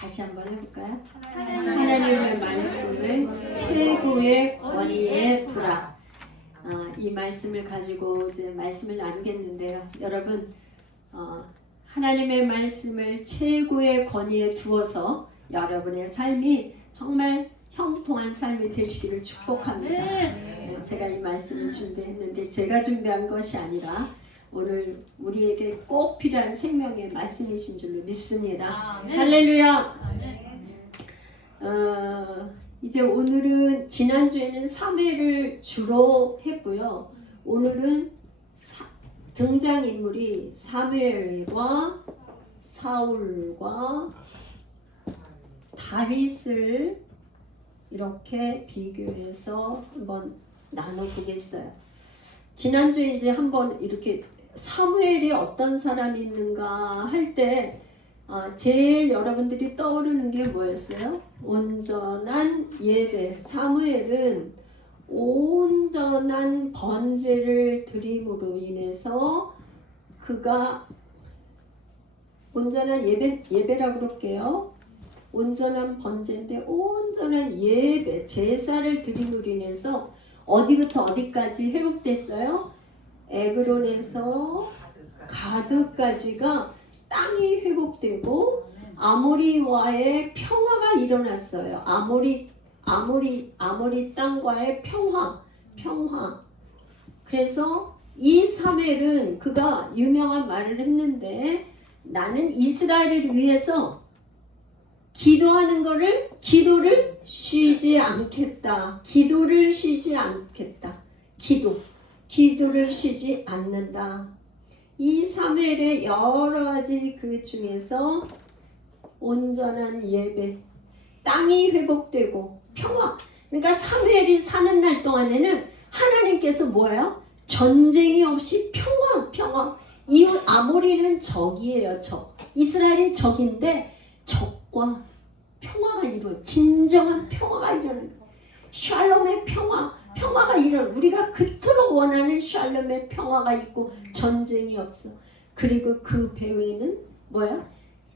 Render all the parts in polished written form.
다시 한번 해볼까요? 하나님의 말씀을 최고의 권위에 두라. 이 말씀을 가지고 이제 말씀을 나누겠는데요. 여러분, 하나님의 말씀을 최고의 권위에 두어서 여러분의 삶이 정말 형통한 삶이 되시기를 축복합니다. 제가 이 말씀을 준비했는데 제가 준비한 것이 아니라 오늘 우리에게 꼭 필요한 생명의 말씀이신 줄로 믿습니다. 할렐루야. 이제 오늘은 지난주에는 사무엘을 주로 했고요. 오늘은 등장인물이 사무엘과 사울과 다윗을 이렇게 비교해서 한번 나눠보겠어요. 지난주에 이제 한번 이렇게 사무엘이 어떤 사람이 있는가 할 때 제일 여러분들이 떠오르는 게 뭐였어요? 온전한 예배. 사무엘은 온전한 번제를 드림으로 인해서 그가 온전한 예배라고 그럴게요. 온전한 번제인데 온전한 예배, 제사를 드림으로 인해서 어디부터 어디까지 회복됐어요? 에그론에서 가드까지가 땅이 회복되고 아모리와의 평화가 일어났어요. 아모리 땅과의 평화. 그래서 이 사무엘은 그가 유명한 말을 했는데 나는 이스라엘을 위해서 기도를 쉬지 않겠다. 기도를 쉬지 않는다. 이 사무엘의 여러 가지 그 중에서 온전한 예배, 땅이 회복되고 평화. 그러니까 사무엘이 사는 날 동안에는 하나님께서 뭐예요? 전쟁이 없이 평화. 이웃 아모리는 적이에요. 적. 이스라엘이 적인데 적과 평화가 진정한 평화가 일어나는 거예요. 샬롬의 평화가 일어나. 우리가 그토록 원하는 샬롬의 평화가 있고 전쟁이 없어. 그리고 그 배후에는 뭐야?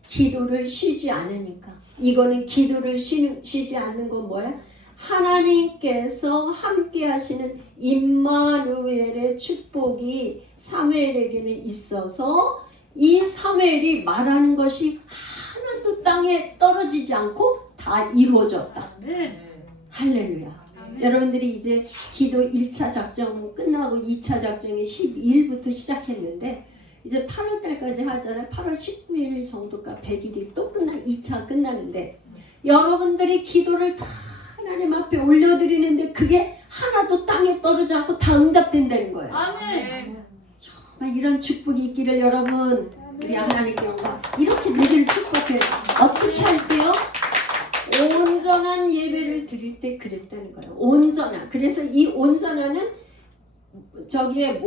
기도를 쉬지 않으니까. 이거는 기도를 쉬지 않는 건 뭐야? 하나님께서 함께 하시는 임마누엘의 축복이 사무엘에게는 있어서 이 사무엘이 말하는 것이 하나도 땅에 떨어지지 않고 다 이루어졌다. 할렐루야. 여러분들이 이제 기도 1차 작정 끝나고 2차 작정이 12일부터 시작했는데 이제 8월달까지 하잖아요. 8월 19일 정도가 100일이 또 2차 끝나는데 여러분들이 기도를 다 하나님 앞에 올려드리는데 그게 하나도 땅에 떨어지지 않고 다 응답된다는 거예요. 아멘. 정말 이런 축복이 있기를 여러분 우리 하나님께 영광. 이렇게 내기를 축복해요. 어떻게 할게요? 온전한 예배를 드릴 때 그랬다는 거예요. 온전한. 그래서 이 온전한은 저기에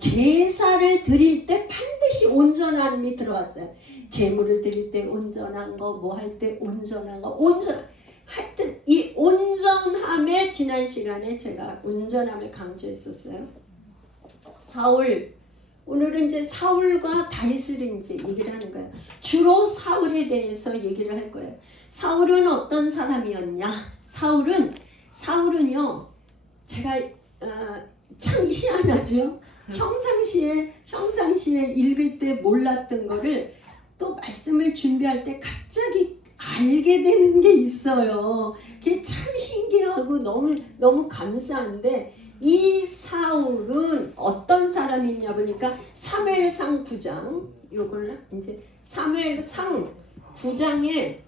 제사를 드릴 때 반드시 온전함이 들어갔어요. 제물을 드릴 때 온전한 거, 뭐 할 때 온전한 거, 온전한. 하여튼 이 온전함에 지난 시간에 제가 온전함을 강조했었어요. 오늘은 이제 사울과 다윗을 이제 얘기를 하는 거예요. 주로 사울에 대해서 얘기를 할 거예요. 사울은 어떤 사람이었냐? 사울은요, 제가 참 희한하죠. 평상시에 읽을 때 몰랐던 거를 또 말씀을 준비할 때 갑자기 알게 되는 게 있어요. 그게 참 신기하고 너무 감사한데 이 사울은 어떤 사람이냐 보니까 사무엘상 9장 요걸 이제 사무엘상 9장에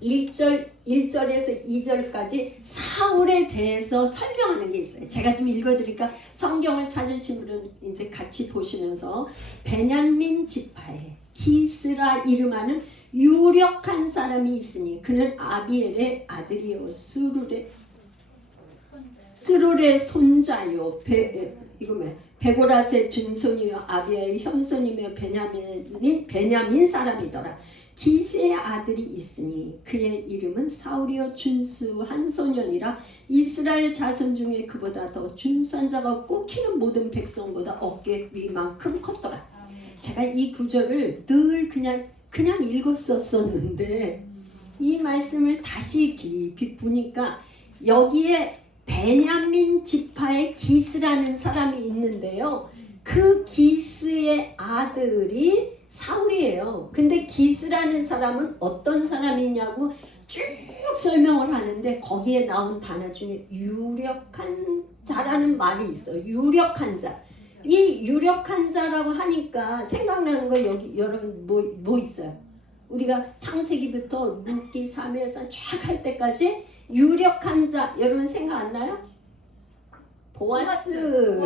1절에서 2절까지 사울에 대해서 설명하는 게 있어요. 제가 좀 읽어드리니까 성경을 찾으신 분은 이제 같이 보시면서 베냐민 지파에 기스라 이름하는 유력한 사람이 있으니 그는 아비엘의 아들이요 스룰의 손자요 베고라스의 증손이요 아비의 현손이며 베냐민 사람이더라. 기스의 아들이 있으니 그의 이름은 사울이요 준수한 소년이라 이스라엘 자손 중에 그보다 더 준수한 자가 없고 키는 모든 백성보다 어깨 위만큼 컸더라. 제가 이 구절을 늘 그냥 그냥 읽었었는데 이 말씀을 다시 깊이 보니까 여기에 베냐민 지파의 기스라는 사람이 있는데요. 그 기스의 아들이 사울이에요. 근데 기스라는 사람은 어떤 사람이냐고 쭉 설명을 하는데 거기에 나온 단어 중에 유력한 자라는 말이 있어요. 유력한 자. 이 유력한 자라고 하니까 생각나는 거 여기 여러분 뭐 있어요? 우리가 창세기부터 룻기 3회에서 쫙 할 때까지 유력한 자 여러분 생각 안 나요? 보아스.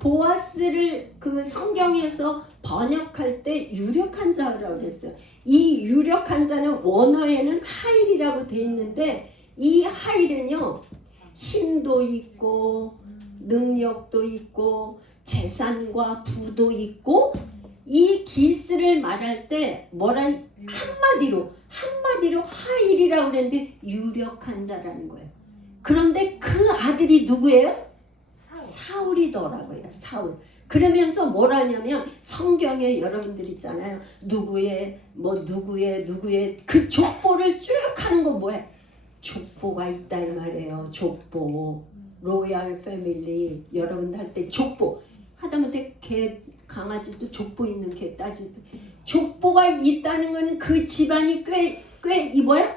보아스를 그 성경에서 번역할 때 유력한 자라고 그랬어요. 이 유력한 자는 원어에는 하일이라고 돼 있는데 이 하일은요 힘도 있고 능력도 있고 재산과 부도 있고 이 기스를 말할 때 뭐라 한마디로 하일이라고 그랬는데 유력한 자라는 거예요. 그런데 그 아들이 누구예요? 사울이더라고요. 사울. 그러면서 뭐라냐면 성경에 여러분들 있잖아요. 누구의 그 족보를 쭉 하는 거 뭐예요? 족보가 있다 이 말이에요. 족보. 로얄 패밀리 여러분들 할 때 족보. 하다못해 개 강아지도 족보 있는 개 따지고 족보가 있다는 거는 그 집안이 꽤 뭐야?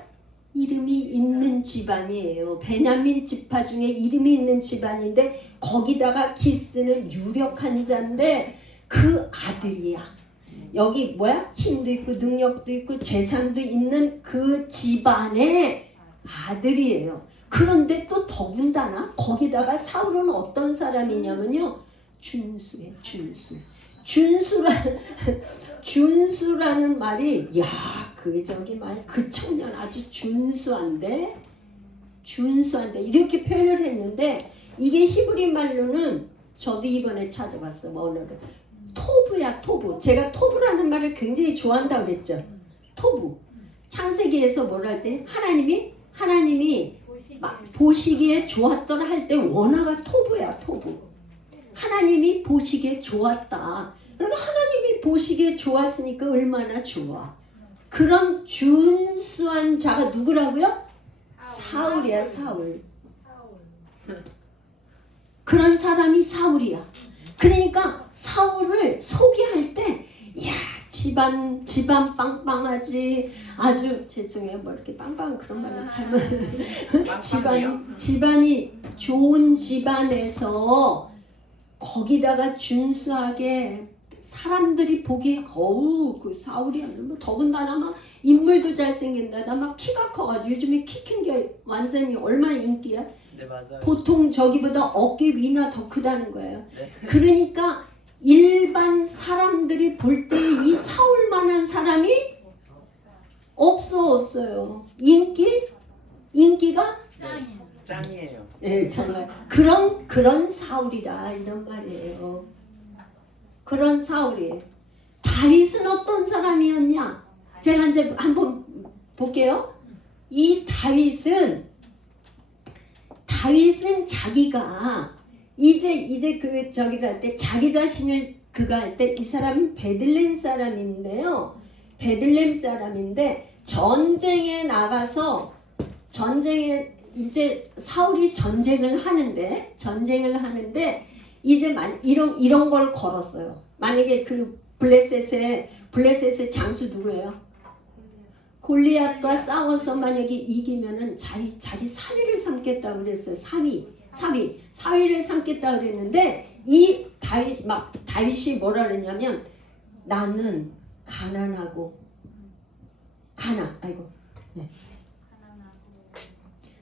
이름이 있는 집안이에요. 베냐민 지파 중에 이름이 있는 집안인데 거기다가 기스는 유력한 자인데 그 아들이야. 여기 뭐야? 힘도 있고 능력도 있고 재산도 있는 그 집안의 아들이에요. 그런데 또 더군다나 거기다가 사울은 어떤 사람이냐면요. 준수예요. 준수라는 말이 그 청년 아주 준수한데 이렇게 표현을 했는데 이게 히브리 말로는 저도 이번에 찾아봤어. 언어를 토부야. 토부. 제가 토부라는 말을 굉장히 좋아한다고 그랬죠. 토부. 창세기에서 뭐라 할 때 하나님이 보시기에 좋았더라 할 때 원어가 토부야. 토부. 하나님이 보시기에 좋았다. 그러니까 하나님이 보시기에 좋았으니까 얼마나 좋아. 그런 준수한 자가 누구라고요? 사울이야. 사울. 그런 사람이 사울이야. 그러니까 사울을 소개할 때 야 집안 빵빵하지. 아주 죄송해요. 뭐 이렇게 빵빵 그런 말을 잘못 집안이 좋은 집안에서 거기다가 준수하게 사람들이 보기에 그 사울이 뭐 더군다나 막 인물도 잘생긴다. 막 키가 커가지고 요즘에 키 큰 게 완전히 얼마나 인기야. 네, 맞아요. 보통 저기보다 어깨 위나 더 크다는 거예요. 네. 그러니까 일반 사람들이 볼 때 이 사울만한 사람이 없어요. 인기가 짱이에요. 네, 정말 그런 사울이라 이런 말이에요. 그런 사울이에요. 다윗은 어떤 사람이었냐? 제가 이제 한번 볼게요. 이 다윗은 자기가 이제 그 저기를 할 때 자기 자신을 그가 할 때 이 사람은 베들레헴 사람인데요. 베들레헴 사람인데 전쟁에 나가서 이제 사울이 전쟁을 하는데 이제 이런 걸 걸었어요. 만약에 그 블레셋의 장수 누구예요? 골리앗과 싸워서 만약에 이기면은 자기 사위를 삼겠다고 그랬어요. 사위를 삼겠다고 그랬는데 이 다윗이 뭐라 그랬냐면 나는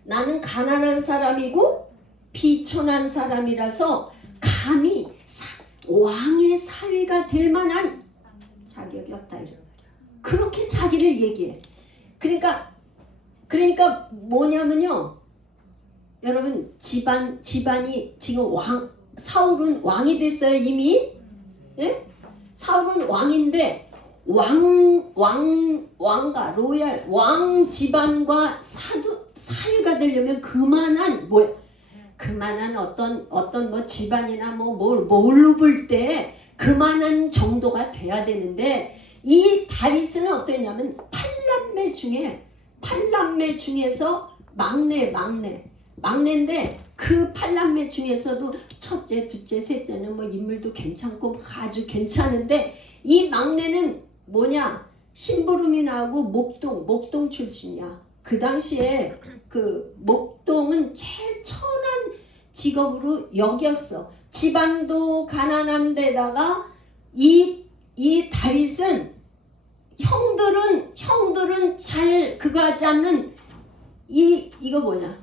나는 가난한 사람이고 비천한 사람이라서 감히 왕의 사위가 될 만한 자격이 없다 이런 말이야. 그렇게 자기를 얘기해. 그러니까 뭐냐면요. 여러분 집안이 지금 사울은 왕이 됐어요 이미. 예? 사울은 왕인데 왕가 로얄 왕 집안과 사위가 되려면 그만한 어떤 뭐 집안이나 뭘로 볼 때 그만한 정도가 돼야 되는데 이 다윗은 어떠냐면 팔남매 중에서 막내인데 그 팔남매 중에서도 첫째, 둘째, 셋째는 뭐 인물도 괜찮고 아주 괜찮은데 이 막내는 뭐냐? 심부름이 나고 목동 출신이야. 그 당시에 그 목동은 제일 천한 직업으로 여겼어. 집안도 가난한 데다가 이 다윗은 형들은 잘 그거 하지 않는 이거 뭐냐?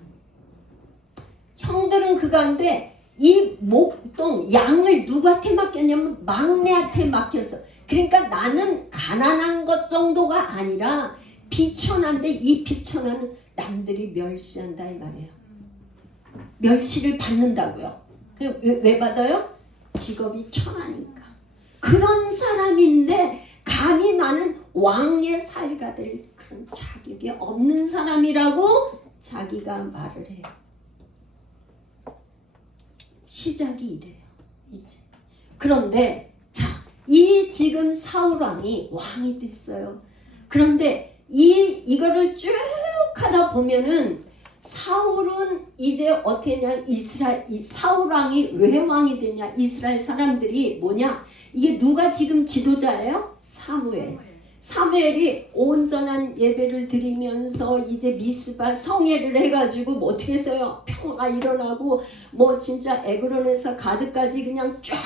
형들은 그거인데 이 목동 양을 누구한테 맡겼냐면 막내한테 맡겼어. 그러니까 나는 가난한 것 정도가 아니라 비천한데 이 비천한 남들이 멸시한다 이 말이에요. 멸시를 받는다고요. 왜 받아요? 직업이 천하니까. 그런 사람인데 감히 나는 왕의 사위가 될 그런 자격이 없는 사람이라고 자기가 말을 해요. 시작이 이래요. 이제. 그런데 이 지금 사울왕이 왕이 됐어요. 그런데 이거를 쭉 하다 보면은 사울은 이제 어떻게 했냐? 이 사울왕이 왜 왕이 됐냐? 이스라엘 사람들이 뭐냐? 이게 누가 지금 지도자예요? 사무엘이 온전한 예배를 드리면서 이제 미스바 성회를 해가지고 뭐 어떻게 했어요? 평화가 일어나고 뭐 진짜 에그론에서 가드까지 그냥 쫙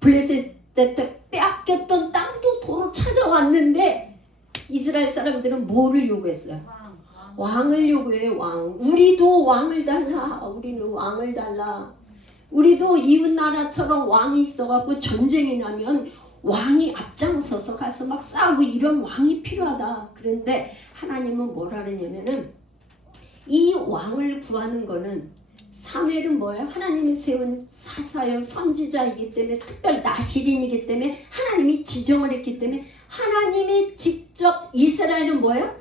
블레셋 때 빼앗겼던 땅도 도로 찾아왔는데 이스라엘 사람들은 뭐를 요구했어요? 왕을 요구해요. 왕. 우리도 왕을 달라. 우리는 왕을 달라. 우리도 이웃 나라처럼 왕이 있어갖고 전쟁이 나면 왕이 앞장서서 가서 막 싸우고 이런 왕이 필요하다. 그런데 하나님은 뭐라 그러냐면은 이 왕을 구하는 거는 사무엘은 뭐예요? 하나님이 세운 사사요 선지자이기 때문에 특별 나시린이기 때문에 하나님이 지정을 했기 때문에 하나님이 직접 이스라엘은 뭐예요?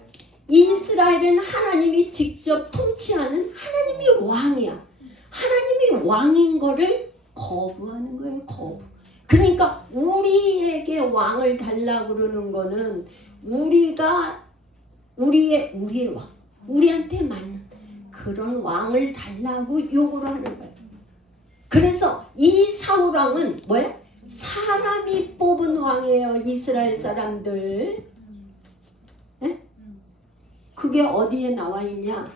이스라엘은 하나님이 직접 통치하는 하나님이 왕이야. 하나님이 왕인 거를 거부하는 거예요. 거부. 그러니까 우리에게 왕을 달라고 그러는 거는 우리가 우리의 왕, 우리한테 맞는 그런 왕을 달라고 요구를 하는 거예요. 그래서 이 사울왕은 뭐야? 사람이 뽑은 왕이에요. 이스라엘 사람들. 에? 그게 어디에 나와 있냐?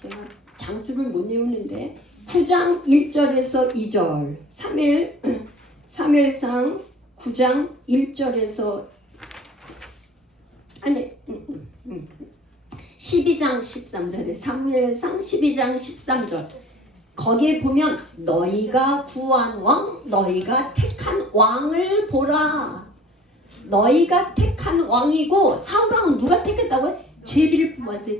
제가 장수를 못 외우는데 9장 1절에서 2절 3일상 9장 1절에서 12장 13절에 3일상 12장 13절 거기에 보면 너희가 구한 왕 너희가 택한 왕을 보라. 너희가 택한 왕이고 사울왕은 누가 택했다고요? 제비를 뽑았어요.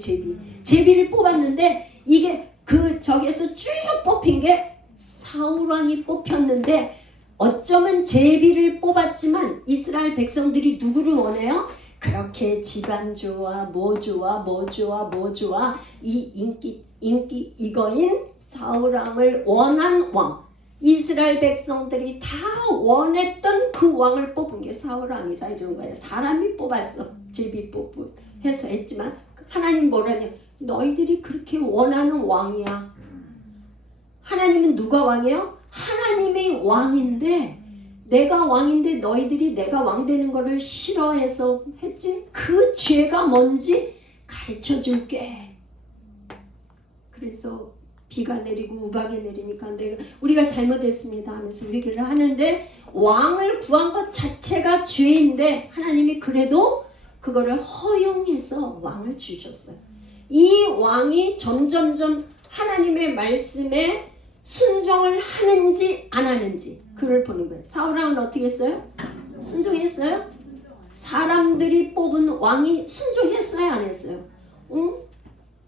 제비를 뽑았는데 이게 그 저기에서 쭉 뽑힌 게 사울왕이 뽑혔는데 어쩌면 제비를 뽑았지만 이스라엘 백성들이 누구를 원해요? 그렇게 집안 좋아 뭐 좋아 이 인기 이거인 사울왕을 원한 왕 이스라엘 백성들이 다 원했던 그 왕을 뽑은 게 사울왕이다 이런 거예요. 사람이 뽑았어. 제비 뽑고 해서 했지만 하나님 뭐라냐? 너희들이 그렇게 원하는 왕이야. 하나님은 누가 왕이에요? 하나님이 왕인데 내가 왕인데 너희들이 내가 왕 되는 거를 싫어해서 했지? 그 죄가 뭔지 가르쳐 줄게. 그래서 비가 내리고 우박이 내리니까 우리가 잘못했습니다 하면서 우리를 하는데 왕을 구한 것 자체가 죄인데 하나님이 그래도 그거를 허용해서 왕을 주셨어요. 이 왕이 점점점 하나님의 말씀에 순종을 하는지 안 하는지 그를 보는 거예요. 사울왕은 어떻게 했어요? 순종했어요? 사람들이 뽑은 왕이 순종했어요? 안 했어요? 응?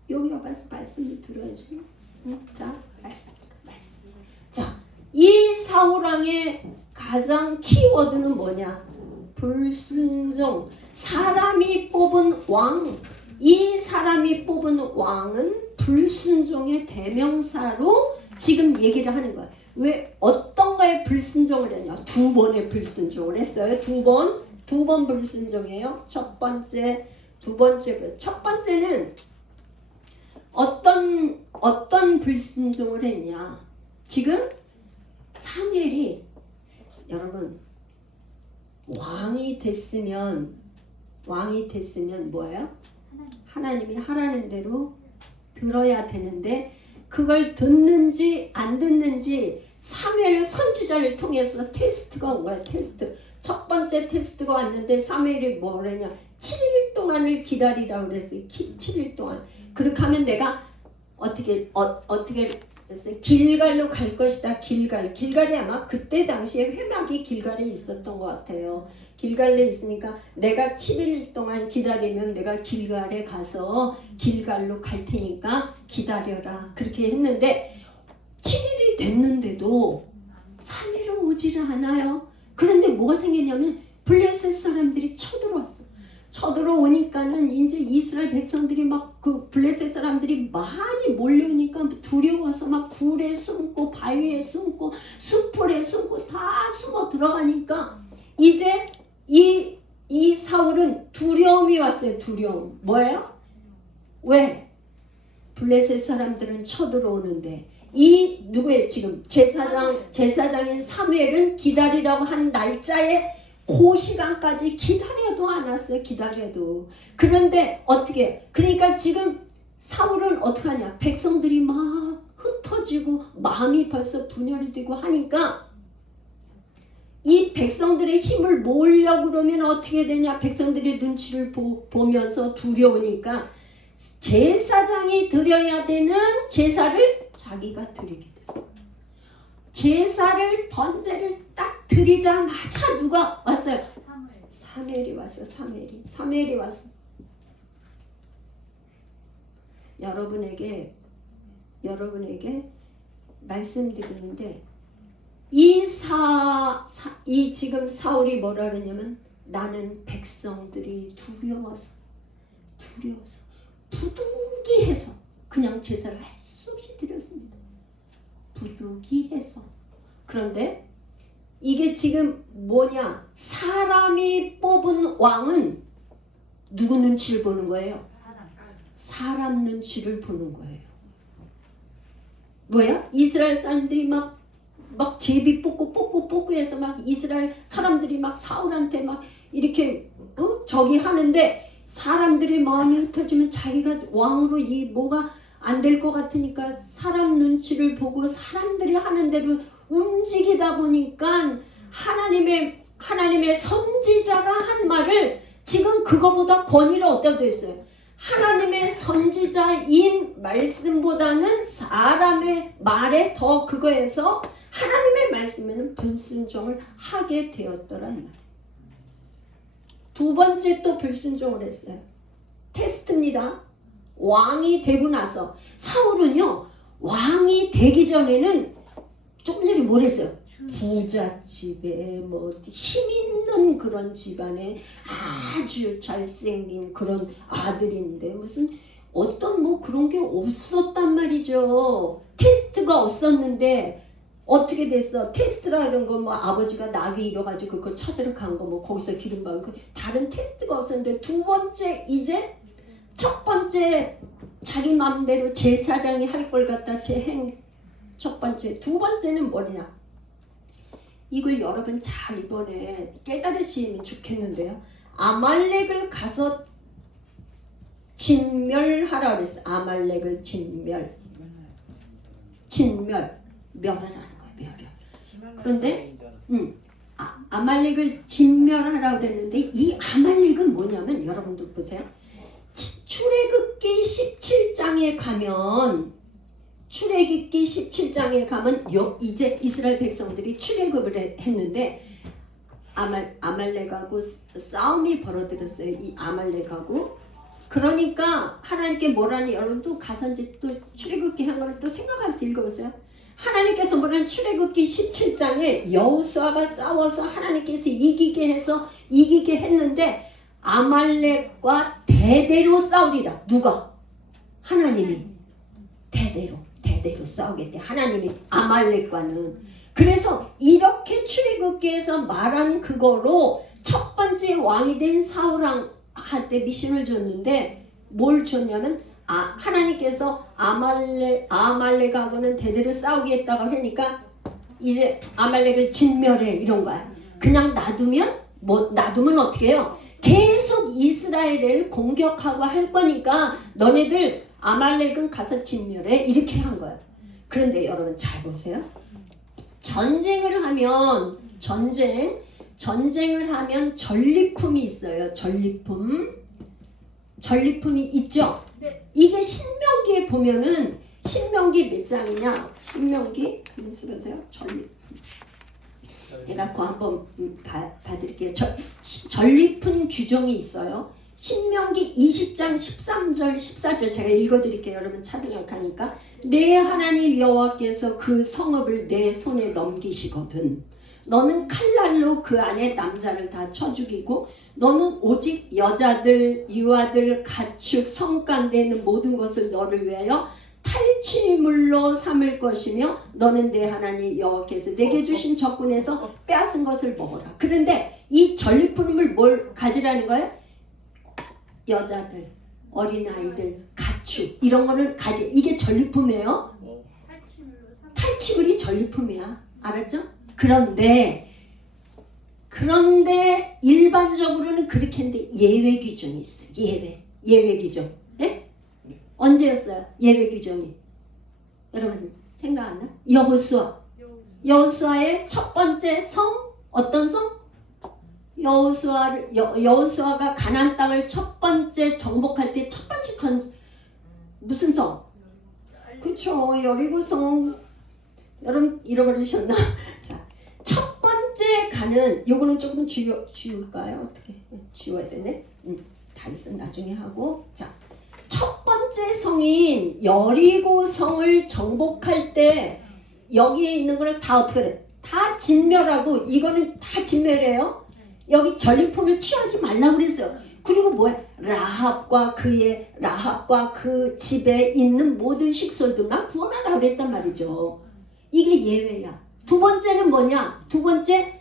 여기가 말씀을 들어야지. 응? 자, 말씀. 자, 이 사울왕의 가장 키워드는 뭐냐? 불순종. 사람이 뽑은 왕. 이 사람이 뽑은 왕은 불순종의 대명사로 지금 얘기를 하는 거예요. 왜 어떤 거에 불순종을 했냐? 2번의 불순종을 했어요. 두 번 불순종이에요. 첫 번째, 두 번째. 첫 번째는 어떤 불순종을 했냐? 지금 사무엘이 여러분 왕이 됐으면 뭐예요? 하나님이 하라는 대로 들어야 되는데 그걸 듣는지 안 듣는지 사무엘 선지자를 통해서 테스트가 온 거야. 테스트. 첫 번째 테스트가 왔는데 사무엘이 뭐랬냐? 7일 동안을 기다리라고 그랬어요. 7일 동안. 그렇게 하면 내가 어떻게 했어요? 길갈로 갈 것이다. 길갈이 아마 그때 당시에 회막이 길갈에 있었던 것 같아요. 길갈에 있으니까 내가 7일 동안 기다리면 내가 길갈에 가서 길갈로 갈 테니까 기다려라. 그렇게 했는데 7일이 됐는데도 사무엘은 오지를 않아요. 그런데 뭐가 생겼냐면 블레셋 사람들이 쳐들어왔어. 쳐들어오니까는 이제 이스라엘 백성들이 막 그 블레셋 사람들이 많이 몰려오니까 두려워서 막 굴에 숨고 바위에 숨고 수풀에 숨고 다 숨어 들어가니까 이제 이 사울은 두려움이 왔어요. 두려움. 뭐예요? 왜? 블레셋 사람들은 쳐들어오는데 이 누구의 지금 제사장인 사무엘은 기다리라고 한 날짜에 그 시간까지 기다려도 안 왔어요. 기다려도. 그런데 어떻게? 그러니까 지금 사울은 어떻게 하냐? 백성들이 막 흩어지고 마음이 벌써 분열이 되고 하니까 이 백성들의 힘을 모으려고 그러면 어떻게 되냐? 백성들의 눈치를 보면서 두려우니까 제사장이 드려야 되는 제사를 자기가 드리게 됐어. 제사를 번제를 딱 드리자마자 누가 왔어요? 사무엘이 왔어. 사무엘이 왔어. 여러분에게 말씀드리는데 이 지금 사울이 뭐라 그러냐면 나는 백성들이 두려워서 부득이해서 그냥 제사를 할 수 없이 드렸습니다. 부득이해서. 그런데 이게 지금 뭐냐? 사람이 뽑은 왕은 누구 눈치를 보는 거예요? 사람 눈치를 보는 거예요. 뭐야? 이스라엘 사람들이 막 제비 뽑고 해서 막 이스라엘 사람들이 막 사울한테 막 이렇게 저기 하는데 사람들이 마음이 흩어지면 자기가 왕으로 이 뭐가 안 될 것 같으니까 사람 눈치를 보고 사람들이 하는 대로 움직이다 보니까 하나님의 선지자가 한 말을 지금 그거보다 권위를 얻게 됐어요. 하나님의 선지자인 말씀보다는 사람의 말에 더 그거에서 하나님의 말씀에는 불순종을 하게 되었더라 이 말이에요. 두 번째 또 불순종을 했어요. 테스트입니다. 왕이 되고 나서 사울은요 왕이 되기 전에는 조금 전에 뭘 했어요? 부잣집에 뭐 힘 있는 그런 집안에 아주 잘생긴 그런 아들인데 무슨 어떤 뭐 그런 게 없었단 말이죠. 테스트가 없었는데 어떻게 됐어? 테스트라 이런 거 뭐 아버지가 낙이 잃어가지고 그걸 찾으러 간 거 뭐 거기서 기름 받고 다른 테스트가 없었는데 두 번째 이제 첫 번째 자기 마음대로 제사장이 할 걸 갖다 첫 번째 두 번째는 뭐냐? 이걸 여러분 잘 이번에 깨달으시면 좋겠는데요. 아말렉을 가서 진멸하라 그랬어. 아말렉을 멸하라는 거예요. 그런데 아말렉을 진멸하라 그랬는데 이 아말렉은 뭐냐면 여러분들 보세요. 출애굽기 17장에 가면 이제 이스라엘 백성들이 출애굽을 했는데 아말렉하고 싸움이 벌어들었어요. 이 아말렉하고. 그러니까 하나님께 뭐라니 여러분도 가서 이제 또 출애굽기 한 거를 또 생각하면서 읽어보세요. 하나님께서 뭐라는 출애굽기 17장에 여호수아가 싸워서 하나님께서 이기게 했는데 대대로 싸우리라. 누가? 하나님이. 대대로 대대로 싸우겠대. 하나님이 아말렉과는. 그래서 이렇게 출애굽기에서 말한 그거로 첫 번째 왕이 된 사울한테 미션을 줬는데 뭘 줬냐면 하나님께서 아말렉하고는 대대로 싸우겠다고 하니까 이제 아말렉을 진멸해 이런 거야. 그냥 놔두면 어떻게 해요? 계속 이스라엘을 공격하고 할 거니까 너네들 아말렉은 가서 진멸해 이렇게 한 거야. 그런데 여러분 잘 보세요. 전쟁을 하면 전리품이 있어요. 전리품이 있죠. 이게 신명기에 보면은 신명기 몇 장이냐? 신명기 보세요. 전리품. 내가 그거 한번 봐드릴게요. 전리품 규정이 있어요. 신명기 20장 13절 14절 제가 읽어드릴게요. 여러분 찾으려고 하니까 내 하나님 여호와께서 그 성읍을 내 손에 넘기시거든 너는 칼날로 그 안에 남자를 다 쳐 죽이고 너는 오직 여자들, 유아들, 가축, 성간대 있는 모든 것을 너를 위하여 탈취물로 삼을 것이며 너는 내 하나님 여호와께서 내게 주신 적군에서 빼앗은 것을 먹어라. 그런데 이 전리품을 뭘 가지라는 거예요? 여자들, 어린아이들, 가축 이런 거는 가지. 이게 전리품이에요. 탈취물이 전리품이야. 알았죠? 그런데 일반적으로는 그렇게 했는데 예외 규정이 있어요. 예외 규정. 네? 언제였어요? 예외 규정이. 여러분 생각 안 나? 여호수아의 첫 번째 성 어떤 성? 여호수아가 가나안 땅을 첫 번째 정복할 때 첫 번째 무슨 성? 그쵸, 여리고성. 여러분 잃어버리셨나? 자, 첫 번째 가는 요거는 조금 지울까요? 어떻게 지워야 되네. 다이슨 나중에 하고. 자, 첫 번째 성인 여리고성을 정복할 때 여기에 있는 거를 다 어떻게 돼? 다 진멸하고 이거는 다 진멸해요. 여기 전리품을 취하지 말라고 그랬어요. 그리고 뭐야? 라합과 그 집에 있는 모든 식솔도 나 구원하라고 그랬단 말이죠. 이게 예외야. 두 번째는 뭐냐? 두 번째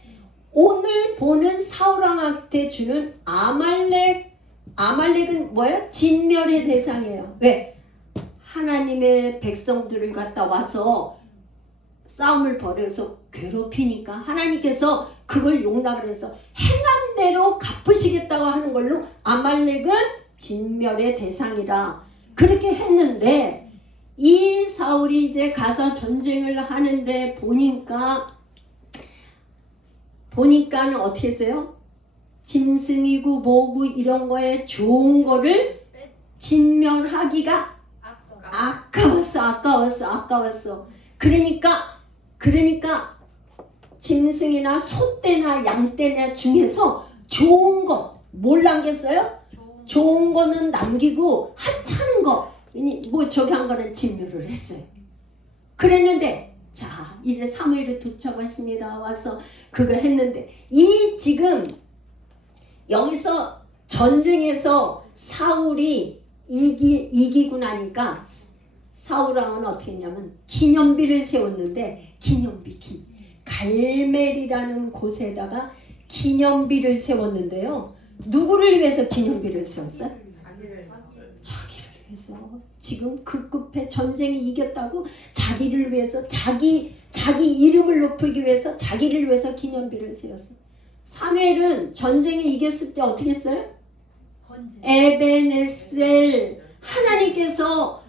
오늘 보는 사울왕한테 주는 아말렉은 뭐야? 진멸의 대상이에요. 왜? 하나님의 백성들을 갖다 와서 싸움을 벌여서 괴롭히니까 하나님께서 그걸 용납을 해서 행한 대로 갚으시겠다고 하는 걸로 아말렉은 진멸의 대상이라 그렇게 했는데 이 사울이 이제 가서 전쟁을 하는데 보니까는 어떻게 했어요? 짐승이고 뭐고 이런 거에 좋은 거를 진멸하기가 아까웠어. 그러니까 짐승이나 소떼나 양떼나 중에서 좋은 거 뭘 남겼어요? 좋은 거는 남기고 하찮은 거 뭐 저기 한 거는 진멸을 했어요. 그랬는데 자 이제 사무엘이 도착했습니다. 와서 그거 했는데 이 지금 여기서 전쟁에서 사울이 이기고 나니까 사울왕은 어떻게 했냐면 기념비를 세웠는데 갈멜이라는 곳에다가 기념비를 세웠는데요. 누구를 위해서 기념비를 세웠어요? 자기를 위해서. 지금 급급해 전쟁이 이겼다고 자기를 위해서 자기 이름을 높이기 위해서 자기를 위해서 기념비를 세웠어요. 사무엘은 전쟁에 이겼을 때 어떻게 했어요? 에베네셀 하나님께서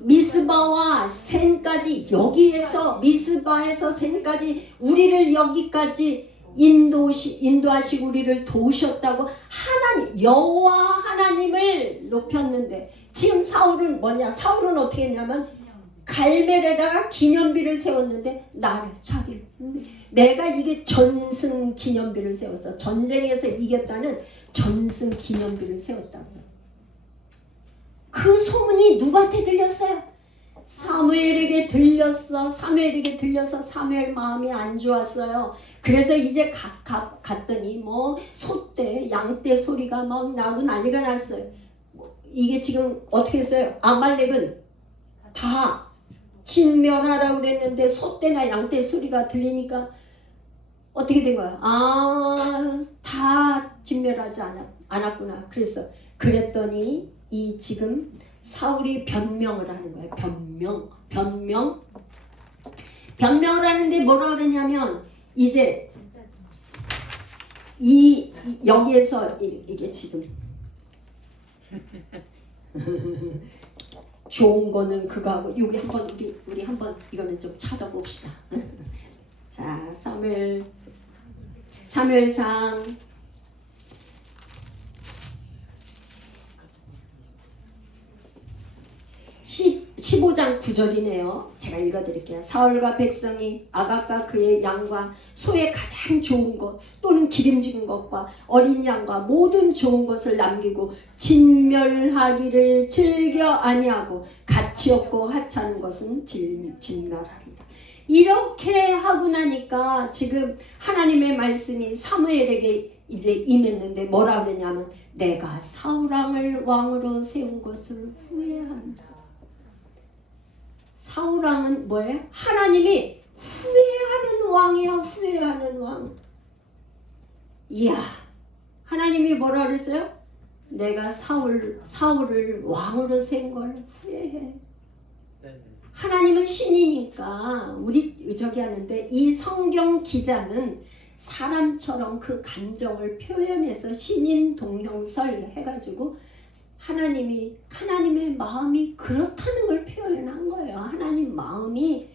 미스바와 센까지 여기에서 미스바에서 센까지 우리를 여기까지 인도하시고 우리를 도우셨다고 하나님 여호와 하나님을 높였는데 지금 사울은 뭐냐? 사울은 어떻게 했냐면 갈멜에다가 기념비를 세웠는데 자기를 내가 이게 전승 기념비를 세웠어. 전쟁에서 이겼다는 전승 기념비를 세웠다고요. 그 소문이 누구한테 들렸어요? 사무엘에게 들려서 사무엘 마음이 안 좋았어요. 그래서 이제 갔더니 뭐 소떼, 양떼 소리가 막 나고 난리가 났어요. 이게 지금 어떻게 했어요? 아말렉은 다 진멸하라고 그랬는데 소떼나 양떼 소리가 들리니까 어떻게 된 거야? 다 진멸하지 않았구나. 그랬더니 이 지금 사울이 변명을 하는 거예요. 변명을 하는데 뭐라 그러냐면 이제 여기에서 이게 지금 좋은 거는 그거하고 여기 한번 우리 한번 이거는 좀 찾아봅시다. 자, 사무엘상 15장 9절이네요. 제가 읽어드릴게요. 사울과 백성이 아각과 그의 양과 소의 가장 좋은 것 또는 기름진 것과 어린 양과 모든 좋은 것을 남기고 진멸하기를 즐겨 아니하고 가치 없고 하찮은 것은 진멸하리라. 이렇게 하고 나니까 지금 하나님의 말씀이 사무엘에게 이제 임했는데 뭐라 그러냐면 내가 사울왕을 왕으로 세운 것을 후회한다. 사울왕은 뭐예요? 하나님이 후회하는 왕이야. 후회하는 왕. 이야, 하나님이 뭐라 그랬어요? 내가 사울을 왕으로 세운 걸 후회해. 하나님은 신이니까 우리 저기 하는데 이 성경 기자는 사람처럼 그 감정을 표현해서 신인 동형설 해가지고 하나님의 마음이 그렇다는 걸 표현한 거예요. 하나님 마음이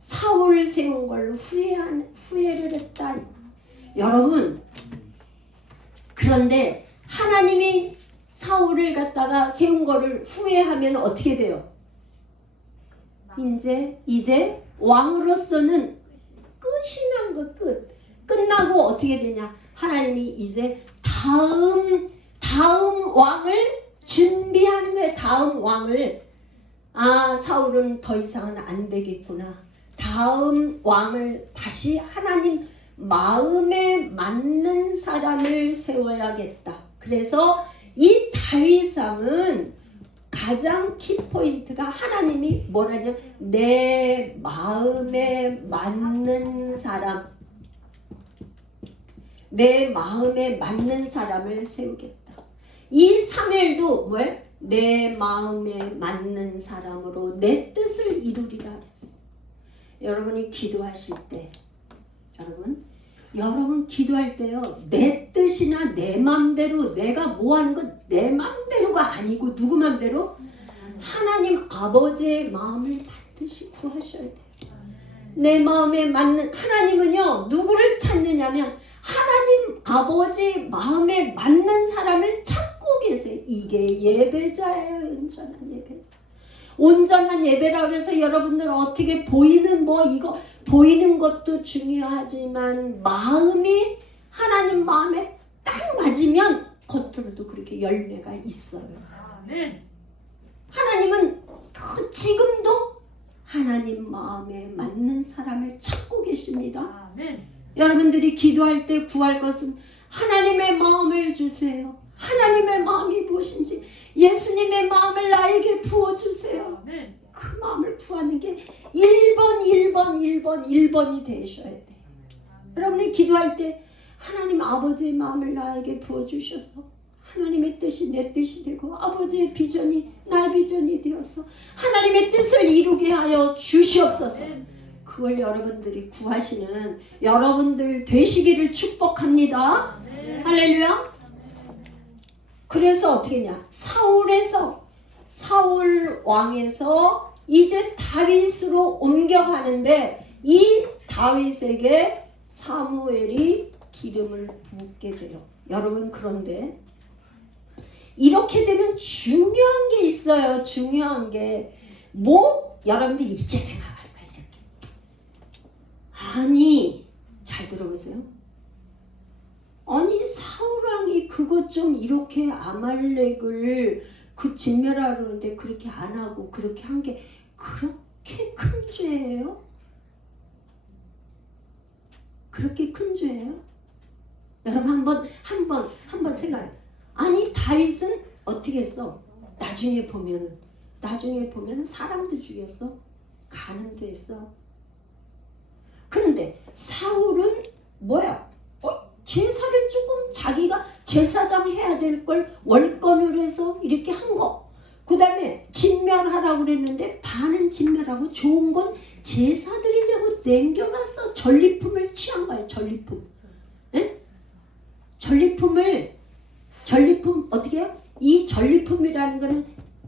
사울을 세운 걸 후회를 했다. 여러분, 그런데 하나님이 사울을 갖다가 세운 거를 후회하면 어떻게 돼요? 이제 왕으로서는 끝이 난 거 끝나고 어떻게 되냐? 하나님이 이제 다음 왕을 준비하는 거예요. 다음 왕을 사울은 더 이상은 안 되겠구나. 다음 왕을 다시 하나님 마음에 맞는 사람을 세워야겠다. 그래서 이 다윗왕은 가장 키포인트가 하나님이 뭐라냐? 내 마음에 맞는 사람, 내 마음에 맞는 사람을 세우겠다. 이 사무엘도 뭐예요? 내 마음에 맞는 사람으로 내 뜻을 이루리라 그랬어요. 여러분이 기도하실 때, 여러분 기도할 때요, 내 뜻이나 내 맘대로 내가 뭐 하는 건 내 맘대로가 아니고 누구 맘대로? 하나님 아버지의 마음을 반드시 구하셔야 돼요. 내 마음에 맞는, 하나님은요 누구를 찾느냐면 하나님 아버지 마음에 맞는 사람을 찾고 계세요. 이게 예배자예요. 온전한 예배자. 온전한 예배라고 해서 여러분들 어떻게 보이는 보이는 것도 중요하지만 마음이 하나님 마음에 딱 맞으면 겉으로도 그렇게 열매가 있어요. 하나님은 지금도 하나님 마음에 맞는 사람을 찾고 계십니다. 여러분들이 기도할 때 구할 것은 하나님의 마음을 주세요. 하나님의 마음이 무엇인지 예수님의 마음을 나에게 부어주세요. 그 마음을 구하는 게 1번이 되셔야 돼요. 여러분이 기도할 때 하나님 아버지의 마음을 나에게 부어주셔서 하나님의 뜻이 내 뜻이 되고 아버지의 비전이 나의 비전이 되어서 하나님의 뜻을 이루게 하여 주시옵소서. 그걸 여러분들이 구하시는 여러분들 되시기를 축복합니다. 할렐루야. 그래서 어떻게 했냐? 사울 왕에서 이제 다윗으로 옮겨가는데 이 다윗에게 사무엘이 기름을 붓게 돼요. 여러분, 그런데 이렇게 되면 중요한 게 있어요. 중요한 게 여러분들이 이렇게 생각할 거예요. 이렇게. 아니, 잘 들어보세요. 아니, 사울왕이 그것 좀 이렇게 아말렉을 진멸하려 그러는데 그렇게 안 하고 그렇게 한 게 그렇게 큰 죄예요? 그렇게 큰 죄예요? 여러분 한번 생각해. 아니, 다윗은 어떻게 했어? 나중에 보면 사람도 죽였어. 가늠됐어. 그런데 사울은 뭐야? 제사를 조금 자기가 제사장 해야 될 걸 월권을 해서 이렇게 한 거. 그 다음에 진멸하라고 그랬는데 반은 진멸하고 좋은 건 제사드리려고 남겨놨어. 전리품을 취한 거야. 전리품. 에? 전리품 어떻게 해요? 이 전리품이라는 거는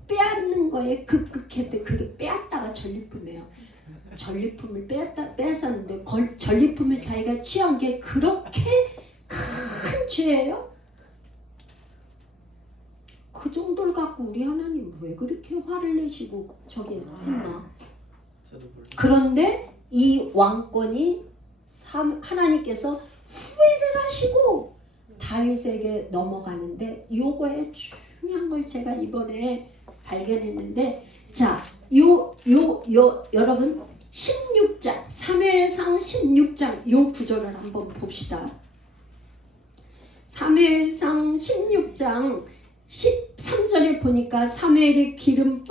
빼앗는 거에 급급했대. 그게 빼앗다가 전리품이에요. 전리품을 뺏었는데 전리품을 자기가 취한 게 그렇게 큰 죄예요? 그 정도를 갖고 우리 하나님 왜 그렇게 화를 내시고 저기 했나? 그런데 이 왕권이 하나님께서 후회를 하시고 다윗에게 넘어가는데 요거에 중요한 걸 제가 이번에 발견했는데, 자, 여러분 16장 사무엘상 16장 요 구절을 한번 봅시다. 사무엘상 16장 13절에 보니까 사무엘이 기름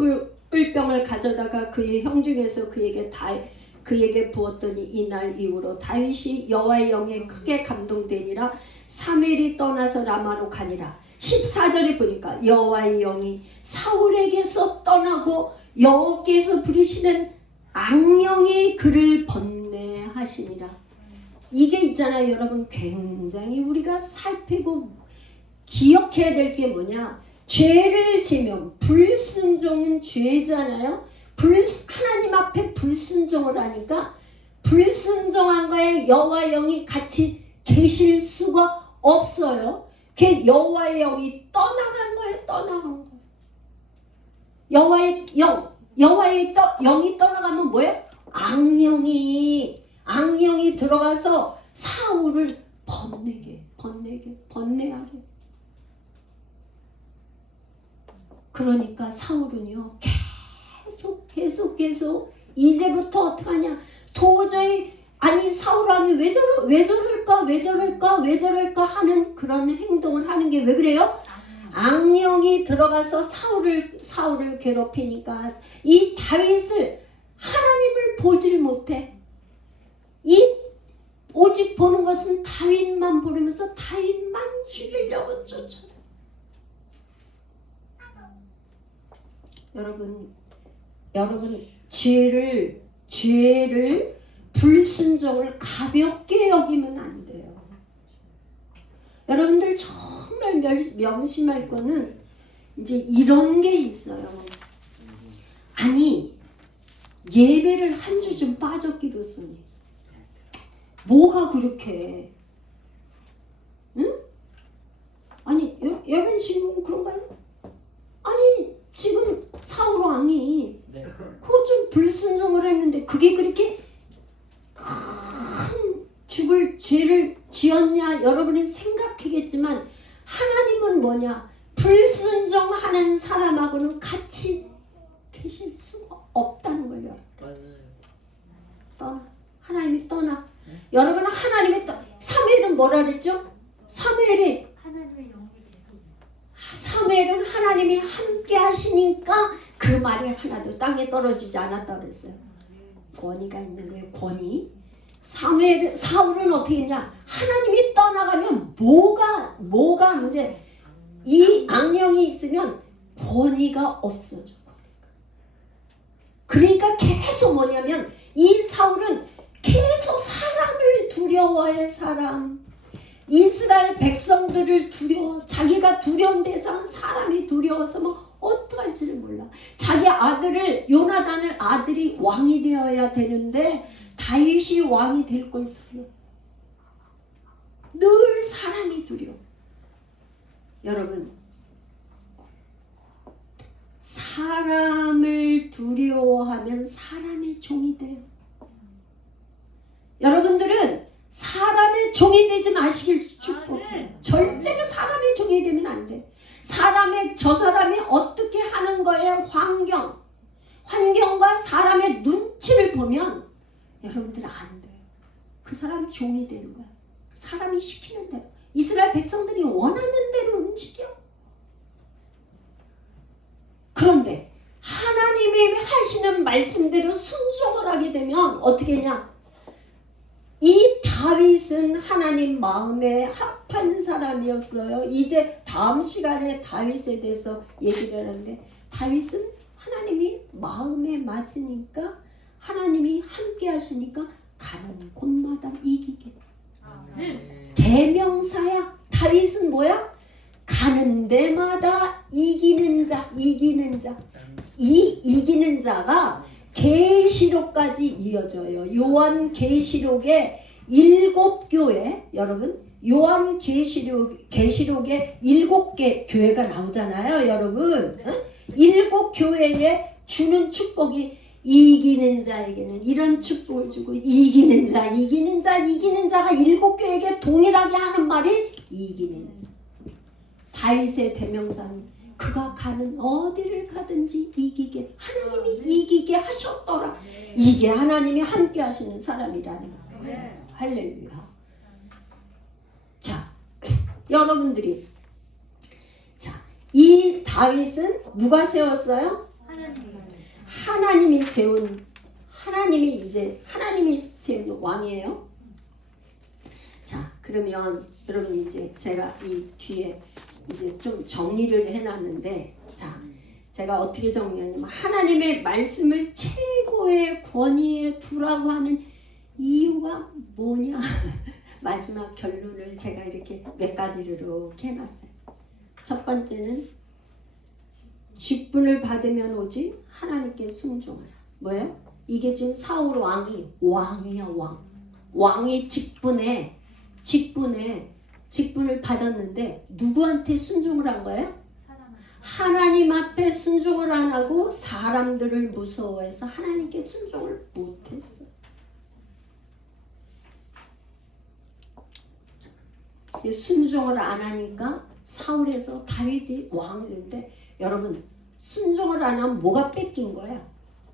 뿔병을 가져다가 그의 형 중에서 그에게 부었더니 이날 이후로 다윗이 여호와의 영에 크게 감동되니라. 사무엘이 떠나서 라마로 가니라. 14절에 보니까 여호와의 영이 사울에게서 떠나고 여호와께서 부리시는 악령이 그를 번뇌하시니라. 이게 있잖아요 여러분. 굉장히 우리가 살피고 기억해야 될 게 뭐냐, 죄를 지면 불순종은 죄잖아요. 하나님 앞에 불순종을 하니까 불순종한 거에 여호와의 영이 같이 계실 수가 없어요. 그 여호와의 영이 떠나간 거예요. 떠나간 거예요. 여호와의 영이 떠나가면 뭐예요? 악령이 들어가서 사울을 번뇌하게. 그러니까 사울은요 계속 이제부터 어떡하냐, 도저히 아니 사울왕이 왜 저럴까 하는 그런 행동을 하는 게 왜 그래요? 악령이 들어가서 사울을 괴롭히니까 이 다윗을 하나님을 보질 못해. 오직 보는 것은 다윗만 보면서 다윗만 죽이려고 쫓아. 여러분 죄를 불순종을 가볍게 여기면 안 돼요. 여러분들 정말 명심할 거는 이제 이런 게 있어요. 아니 예배를 한 주 좀 빠졌기로서니 뭐가 그렇게 응? 아니 여러분 지금 그런가요? 아니 지금 사울 왕이 그거 좀 불순종을 했는데 그게 그렇게 큰 죽을 죄를 지었냐 여러분은 생각하겠지만 하나님은 뭐냐, 불순종하는 사람하고는 같이 계실 수가 없다는 걸요. 하나님이 떠나. 여러분 하나님이 사무엘은 뭐라 그랬죠? 사무엘은 하나님이 함께 하시니까 그 말이 하나도 땅에 떨어지지 않았다 그랬어요. 권위가 있는 거예요. 권위. 사울은 어떻게 했냐? 하나님이 떠나가면 뭐가 문제? 이 악령이 있으면 권위가 없어져. 그러니까 계속 뭐냐면 이 사울은 계속 사람을 두려워해. 이스라엘 백성들을 자기가 두려운 대상은 사람이 두려워서 뭐 어떡할지를 몰라. 자기 요나단을 아들이 왕이 되어야 되는데 다윗이 왕이 될 걸 두려워. 늘 사람이 두려워. 여러분 사람을 두려워하면 사람의 종이 돼요. 여러분들은 사람의 종이 되지 마시길 축복해요. 절대로 사람의 종이 되면 안 돼. 저 사람이 어떻게 하는 거에 환경과 사람의 눈치를 보면 여러분들 안 돼요. 그 사람 종이 되는 거야. 사람이 시키는 대로. 이스라엘 백성들이 원하는 대로 움직여. 그런데 하나님이 하시는 말씀대로 순종 어떻게냐? 이 다윗은 하나님 마음에 합한 사람이었어요. 이제 다음 시간에 다윗에 대해서 얘기를 하는데 다윗은 하나님이 마음에 맞으니까 하나님이 함께 하시니까 가는 곳마다 이기게. 대명사야. 다윗은 뭐야? 가는 데마다 이기는 자, 이기는 자. 이 이기는 자가 계시록까지 이어져요. 요한 계시록의 7교회, 여러분 요한 계시록에 7개 교회가 나오잖아요, 여러분. 7교회에 주는 축복이 이기는 자에게는 이런 축복을 주고 이기는 자, 이기는 자, 이기는 자가 7교회에게 동일하게 하는 말이 이기는 자. 다윗의 대명사는 그가 가는 어디를 가든지 이기게, 하나님이 이기게 하셨더라. 이게 하나님이 함께 하시는 사람이라는 거예요. 할렐루야. 자, 여러분들이 자, 이 다윗은 누가 세웠어요? 하나님이 세운, 하나님이 세운 왕이에요. 자, 그러면 여러분 이제 제가 이 뒤에 이제 좀 정리를 해놨는데, 자, 제가 어떻게 정리하냐면 하나님의 말씀을 최고의 권위에 두라고 하는 이유가 뭐냐? 마지막 결론을 제가 이렇게 몇 가지로 이렇게 해놨어요. 첫 번째는 직분을 받으면 오직 하나님께 순종하라. 뭐예요? 이게 지금 사울 왕이야, 왕. 왕이 직분을 받았는데 누구한테 순종을 한 거예요? 하나님 앞에 순종을 안 하고 사람들을 무서워해서 하나님께 순종을 못했어. 순종을 안 하니까 사울에서 다윗이 왕이 되는데, 여러분 순종을 안 하면 뭐가 뺏긴 거야?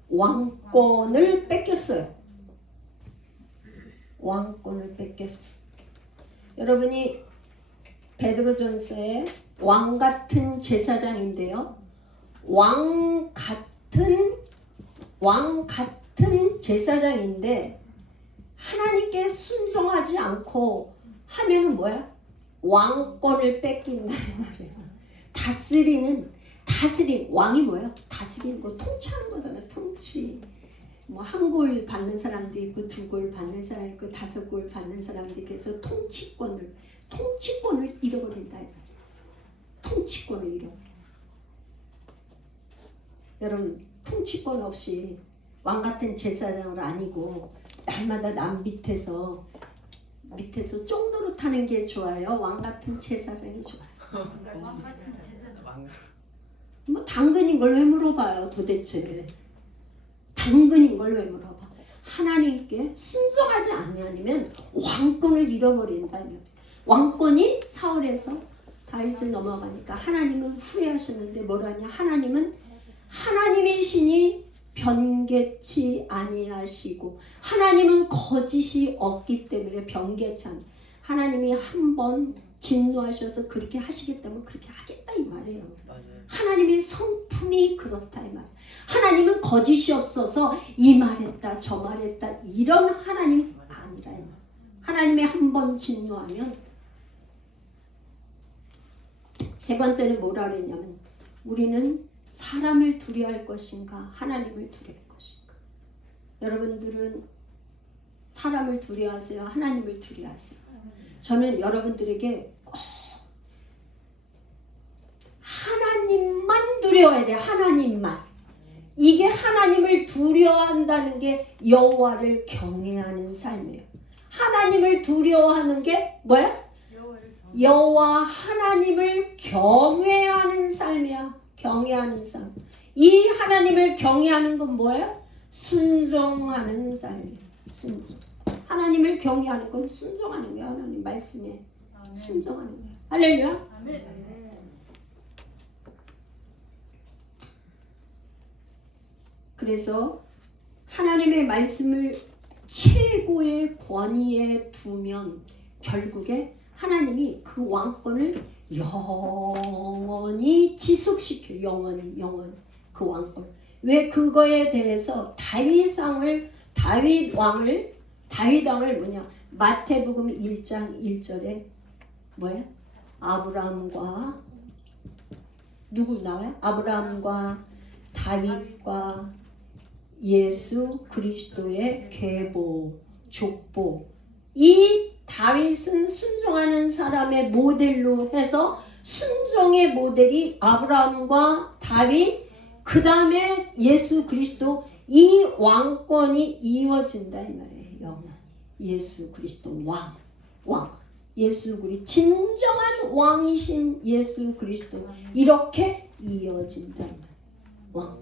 왕권을 뺏겼어요. 왕권을 뺏겼어. 여러분이 베드로전서에 왕 같은 제사장인데요. 왕 같은 제사장인데 하나님께 순종하지 않고 하면은 뭐야? 왕권을 뺏긴다 말이야. 다스리는 왕이 뭐야? 다스리는 거, 통치하는 거잖아. 통치. 뭐 한 골 받는 사람도 있고, 2골 받는 사람 있고, 5골 받는 사람도 있고 해서 통치권을 잃어버린다 이 말이야. 통치권을 잃어버려. 여러분 통치권 없이 왕 같은 제사장으로 아니고 날마다 남 밑에서 쫑노릇 하는 게 좋아요? 왕 같은 제사장이 좋아요? 뭐 당근인 걸 왜 물어봐요 도대체? 당근인 걸 왜 물어봐? 하나님께 순종하지 않으면 왕권을 잃어버린다. 왕권이 사울에서 다윗을 넘어가니까 하나님은 후회하셨는데 뭐라냐? 하나님은 하나님의 신이 변개치 아니하시고 하나님은 거짓이 없기 때문에 변개치 않. 하나님이 한번 진노하셔서 그렇게 하시겠다면 그렇게 하겠다 이 말이에요. 맞아요. 하나님의 성품이 그렇다 이 말. 하나님은 거짓이 없어서 이 말했다 저 말했다 이런 하나님 아니라 이 말. 하나님이 한번 진노하면. 세 번째는 뭐라 그랬냐면 우리는 사람을 두려워할 것인가 하나님을 두려워할 것인가. 여러분들은 사람을 두려워하세요? 하나님을 두려워하세요? 저는 여러분들에게 꼭 하나님만 두려워해야 돼요. 하나님만. 이게 하나님을 두려워한다는 게 여호와를 경외하는 삶이에요. 하나님을 두려워하는 게 뭐야? 여호와 하나님을 경외하는 삶이야. 경외하는 삶. 이 하나님을 경외하는 건 뭐예요? 순종하는 삶이에요. 순종. 하나님을 경외하는 건 순종하는 거예요. 하나님 말씀에 순종하는 거예요. 할렐루야. 아멘. 그래서 하나님의 말씀을 최고의 권위에 두면 결국에 하나님이 그 왕권을 영원히 지속시켜요. 영원히 그 왕권. 왜 그거에 대해서 다윗왕을 다윗 왕을 뭐냐? 마태복음 1장 1절에 뭐예요? 아브라함과 누구 나와요? 아브라함과 다윗과 예수 그리스도의 계보, 족보. 이 다윗은 순종하는 사람의 모델로 해서 순종의 모델이 아브라함과 다윗, 그 다음에 예수 그리스도, 이 왕권이 이어진다 이 말이에요. 영원히 예수 그리스도 왕. 예수 그리스도 진정한 왕이신 예수 그리스도 이렇게 이어진다 이 말이에요. 왕.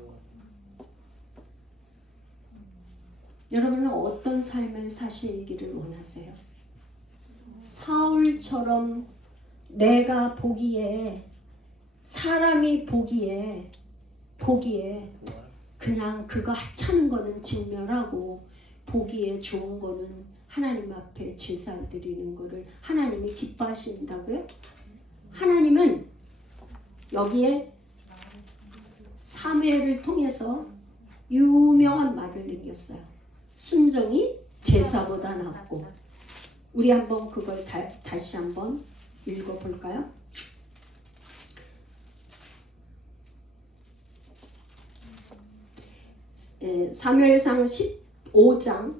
여러분은 어떤 삶을 사시기를 원하세요? 사울처럼 내가 보기에, 사람이 보기에 그냥 그거 하찮은 거는 진멸하고 보기에 좋은 거는 하나님 앞에 제사 드리는 거를 하나님이 기뻐하신다고요? 하나님은 여기에 사무엘을 통해서 유명한 말을 남겼어요. 순종이 제사보다 낫고. 우리 한번 그걸 다시 한번 읽어볼까요? 사무엘상 15장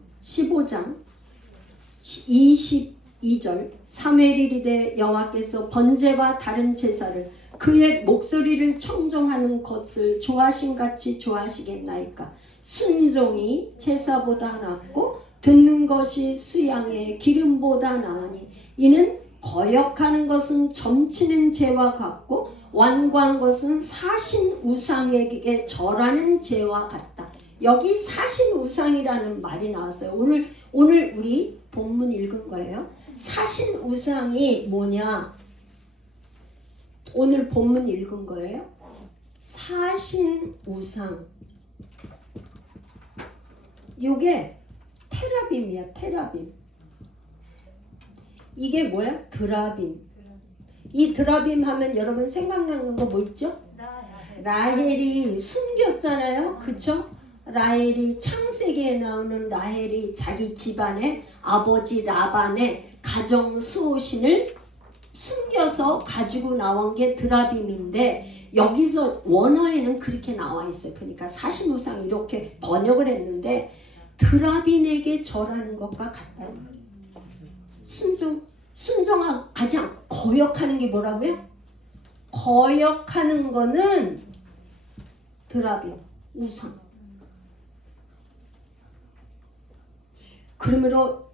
22절 사무엘이 이르되 여호와께서 번제와 다른 제사를 그의 목소리를 청종하는 것을 좋아하신같이 좋아하시겠나이까. 순종이 제사보다 낫고 듣는 것이 수양의 기름보다 나으니 이는 거역하는 것은 점치는 죄와 같고 완고한 것은 사신 우상에게 절하는 죄와 같다. 여기 사신 우상이라는 말이 나왔어요. 오늘 우리 본문 읽은 거예요. 사신 우상이 뭐냐? 오늘 본문 읽은 거예요. 사신 우상. 이게 테라빔이야. 테라빔. 이게 뭐야? 드라빔. 이 드라빔 하면 여러분 생각나는 거 뭐 있죠? 라헬이 숨겼잖아요. 그쵸? 라헬이 창세기에 나오는 라헬이 자기 집안의 아버지 라반의 가정 수호신을 숨겨서 가지고 나온 게 드라빔인데 여기서 원어에는 그렇게 나와 있어요. 그러니까 사신우상 이렇게 번역을 했는데 드라빔에게 절하는 것과 같다. 순종하지 않고 거역하는 게 뭐라고요? 거역하는 거는 드라빔, 우상. 그러므로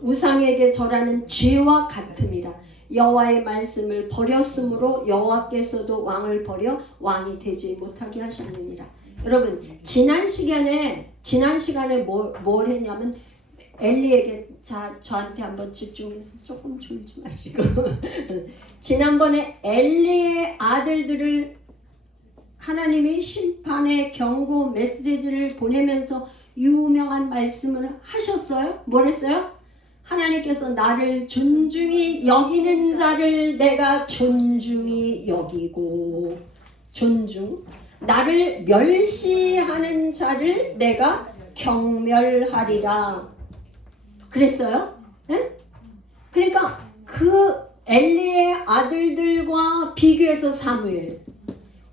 우상에게 절하는 죄와 같음이라. 여호와의 말씀을 버렸으므로 여호와께서도 왕을 버려 왕이 되지 못하게 하셨느니라. 여러분 지난 시간에 뭘 했냐면 엘리에게 저한테 한번 집중해서 조금 졸지 마시고 지난번에 엘리의 아들들을 하나님이 심판의 경고 메시지를 보내면서 유명한 말씀을 하셨어요. 뭘 했어요? 하나님께서 나를 존중히 여기는 자를 내가 존중히 여기고 나를 멸시하는 자를 내가 경멸하리라 그랬어요. 네? 그러니까 그 엘리의 아들들과 비교해서 사무엘,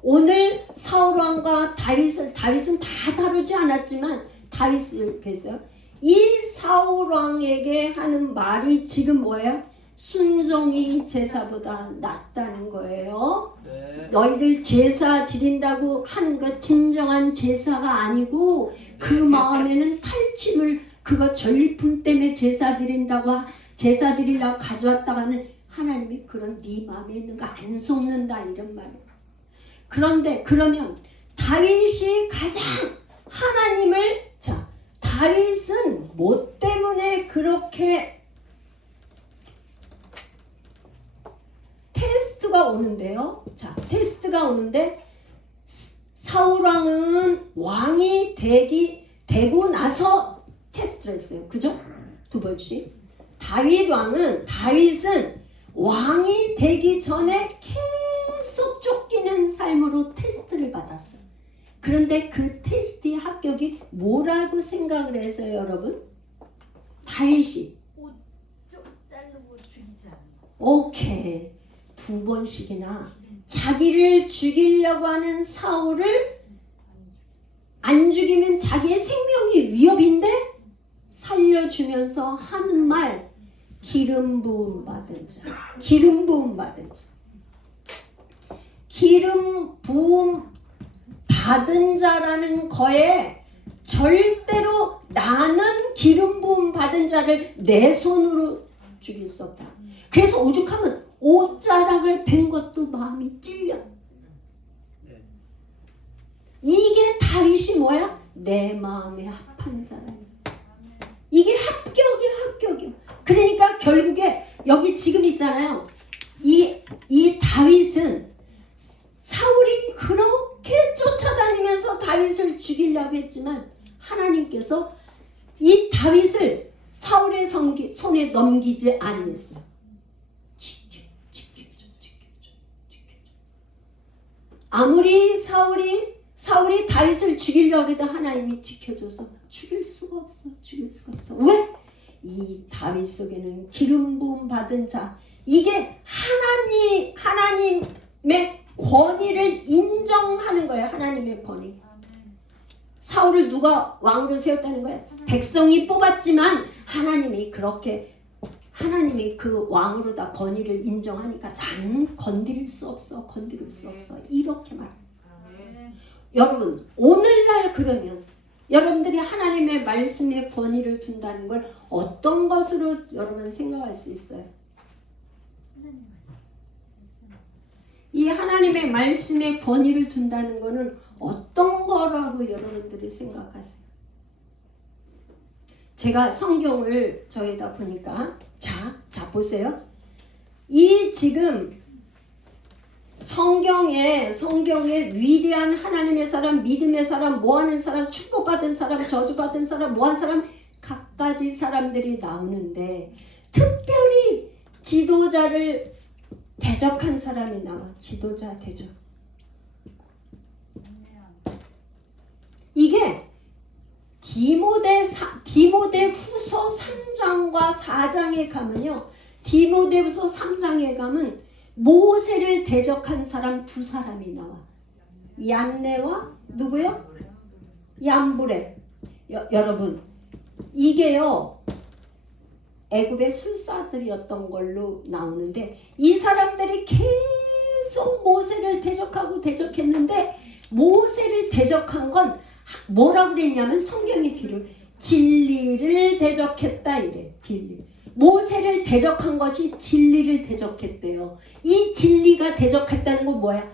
오늘 사울왕과 다윗은 다 다루지 않았지만 다윗을 뵀어요. 이 사울왕에게 하는 말이 지금 뭐예요? 순종이 제사보다 낫다는 거예요. 네. 너희들 제사 지린다고 하는 것 진정한 제사가 아니고 그 마음에는 탈취물, 그거 전리품 때문에 제사 드리려고 가져왔다가는 하나님이 그런 네 마음에 있는 거 안 속는다 이런 말이에요. 그런데 그러면 다윗이 가장 하나님을 다윗은 뭐 때문에 그렇게 테스트가 오는데요. 테스트가 오는데 사울왕은 왕이 되고 나서 테스트를 했어요. 그죠? 두 번씩. 다윗은 왕이 되기 전에 계속 쫓기는 삶으로 테스트를 받았어요. 그런데 그 테스트의 합격이 뭐라고 생각을 해서요, 여러분? 다윗이 옷 좀 자르고 죽이지 않는 거. 오케이. 2번씩이나 자기를 죽이려고 하는 사울을 안 죽이면 자기의 생명이 위협인데 살려주면서 하는 말, 기름 부음 받은 자. 기름 부음 받은 자. 기름 부음 받은 자라는 거에 절대로 나는 기름 부음 받은 자를 내 손으로 죽일 수 없다. 그래서 오죽하면 옷자락을 벤 것도 마음이 찔려. 이게 다윗이 뭐야? 내 마음에 합한 사람이야. 이게 합격이야. 그러니까 결국에 여기 지금 있잖아요. 이 다윗은 사울이 그렇게 쫓아다니면서 다윗을 죽이려고 했지만 하나님께서 이 다윗을 사울의 손에 넘기지 아니했어요. 지켜줘. 아무리 사울이 다윗을 죽이려고 해도 하나님이 지켜줘서 죽일 수가 없어. 왜? 이 다윗 속에는 기름 부음 받은 자, 이게 하나님의 권위를 인정하는 거예요. 하나님의 권위. 사울을 누가 왕으로 세웠다는 거예요? 백성이 뽑았지만 하나님이 그 왕으로 다 권위를 인정하니까 나는 건드릴 수 없어. 이렇게 말해요. 여러분, 오늘날 그러면 여러분들이 하나님의 말씀에 권위를 둔다는 걸 어떤 것으로 여러분 생각할 수 있어요? 이 하나님의 말씀에 권위를 둔다는 것은 어떤 거라고 여러분들이 생각하세요? 제가 성경을 저희다 보니까 자 보세요. 이 지금 성경에 위대한 하나님의 사람, 믿음의 사람, 뭐하는 사람, 축복받은 사람, 저주받은 사람, 뭐한 사람, 각가지 사람들이 나오는데 특별히 지도자를 대적한 사람이 나와. 지도자 대적. 이게 디모데 후서 3장과 4장에 가면요. 디모데 후서 3장에 가면 모세를 대적한 사람 2사람이 나와. 얀네와 누구요? 얀브레. 여러분, 이게요. 애굽의 술사들이었던 걸로 나오는데 이 사람들이 계속 모세를 대적했는데 모세를 대적한 건 뭐라고 그랬냐면 성경의 기록 진리를 대적했다 이래. 진리. 모세를 대적한 것이 진리를 대적했대요. 이 진리가 대적했다는 건 뭐야?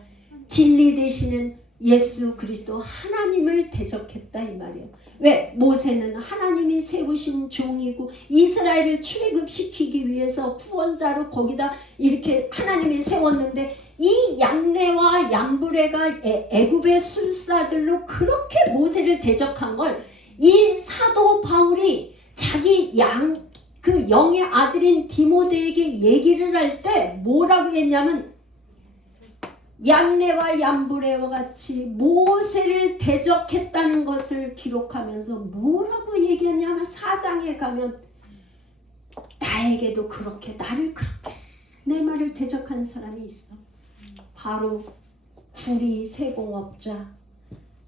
진리 되시는 예수 그리스도 하나님을 대적했다 이 말이에요. 왜? 모세는 하나님이 세우신 종이고 이스라엘을 출애굽시키기 위해서 구원자로 거기다 이렇게 하나님이 세웠는데 이 얀네와 얀브레가 애굽의 술사들로 그렇게 모세를 대적한 걸 이 사도 바울이 자기 그 영의 아들인 디모데에게 얘기를 할 때 뭐라고 했냐면 얀네와 얀브레와 같이 모세를 대적했다는 것을 기록하면서 뭐라고 얘기했냐면 4장에 가면 나에게도 그렇게 나를 그렇게 내 말을 대적한 사람이 있어. 바로 구리 세공업자.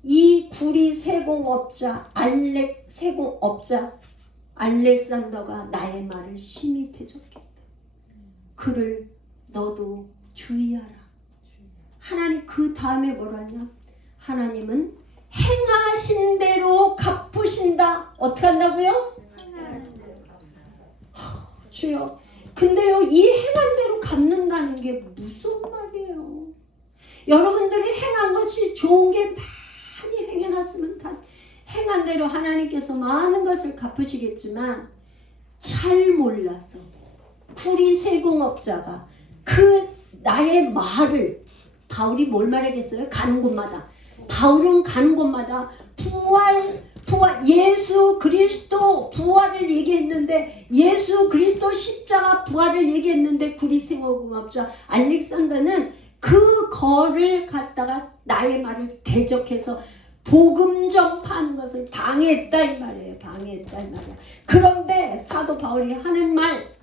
이 구리 세공업자 알렉산더가 나의 말을 심히 대적했다. 그를 너도 주의하라. 하나님 그 다음에 뭐라냐? 하나님은 행하신 대로 갚으신다. 어떻게 한다고요? 주여. 근데요, 이 행한 대로 갚는다는 게 무슨 말이에요? 여러분들이 행한 것이 좋은 게 많이 행해놨으면 다 행한 대로 하나님께서 많은 것을 갚으시겠지만 잘 몰라서 구리 세공업자가 그 나의 말을 바울이 뭘 말하겠어요? 가는 곳마다 바울은 가는 곳마다 부활 예수 그리스도 부활을 얘기했는데 예수 그리스도 십자가 부활을 얘기했는데 구리 세공업자 알렉산더는 그 거를 갖다가 나의 말을 대적해서 복음 전파하는 것을 방해했다 이 말이에요. 방해했다 이 말이야. 그런데 사도 바울이 하는 말,